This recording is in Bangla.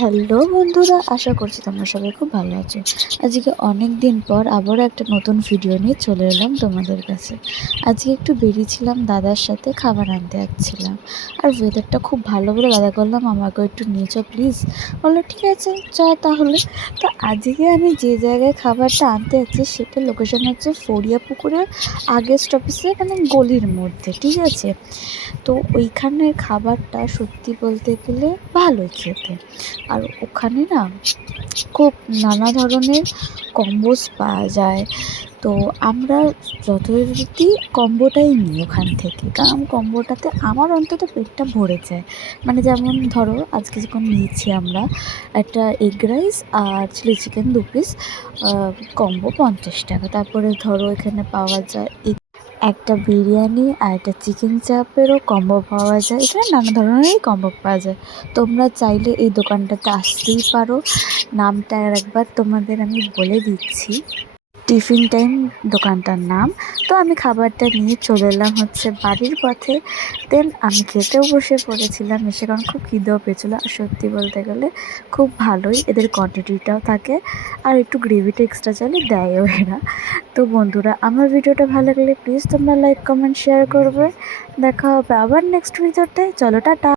হ্যালো বন্ধুরা, আশা করছি তোমরা সবাই খুব ভালো আছো। আজকে অনেক দিন পর আবারও একটা নতুন ভিডিও নিয়ে চলে এলাম তোমাদের কাছে। আজকে একটু বেরিয়েছিলাম দাদার সাথে, খাবার আনতে যাচ্ছিলাম। আর ওয়েদারটা খুব ভালো বলে দাদা বললাম আমাকেও একটু নিয়ে চ প্লিজ। বললো ঠিক আছে চ তাহলে। তো আজকে আমি যে জায়গায় খাবারটা আনতে যাচ্ছি সেটা লোকেশন হচ্ছে ফড়িয়া পুকুরের আগের স্টপেজে, মানে গলির মধ্যে, ঠিক আছে। তো ওইখানের খাবারটা সত্যি বলতে গেলে ভালোই খেতে। আর ওখানে না খুব নানা ধরনের কম্বোস পাওয়া যায়। তো আমরা যথারীতি কম্বোটাই নিই ওখান থেকে, কারণ কম্বোটাতে আমার অন্তত পেটটা ভরে যায়। মানে যেমন ধরো আজকে যখন নিয়েছি আমরা একটা এগ রাইস আর চিলি চিকেন 2 পিস, কম্বো 50 টাকা। তারপরে ধরো এখানে পাওয়া যায় একটা বিরিয়ানি আর একটা চিকেন চাপেরও কম্বো পাওয়া যায়। এখানে নানা ধরনেরই কম্বো পাওয়া যায়। তোমরা চাইলে এই দোকানটাতে আসতেই পারো। নামটা আর একবার তোমাদের আমি বলে দিচ্ছি, টিফিন টাইম দোকানটার নাম। তো আমি খাবারটা নিয়ে চলে এলাম হচ্ছে বাড়ির পথে। দেন আমি খেতেও বসে পড়েছিলাম এসে, কারণ খুব খিদেও পেয়েছিলো। আর সত্যি বলতে গেলে খুব ভালোই এদের কোয়ান্টিটিটাও থাকে, আর একটু গ্রেভিটা এক্সট্রা চাইলে দেয়ও এরা। তো বন্ধুরা, আমার ভিডিওটা ভালো লাগলে প্লিজ তোমরা লাইক কমেন্ট শেয়ার করবে। দেখা হবে আবার নেক্সট ভিডিওতে। চলো টাটা।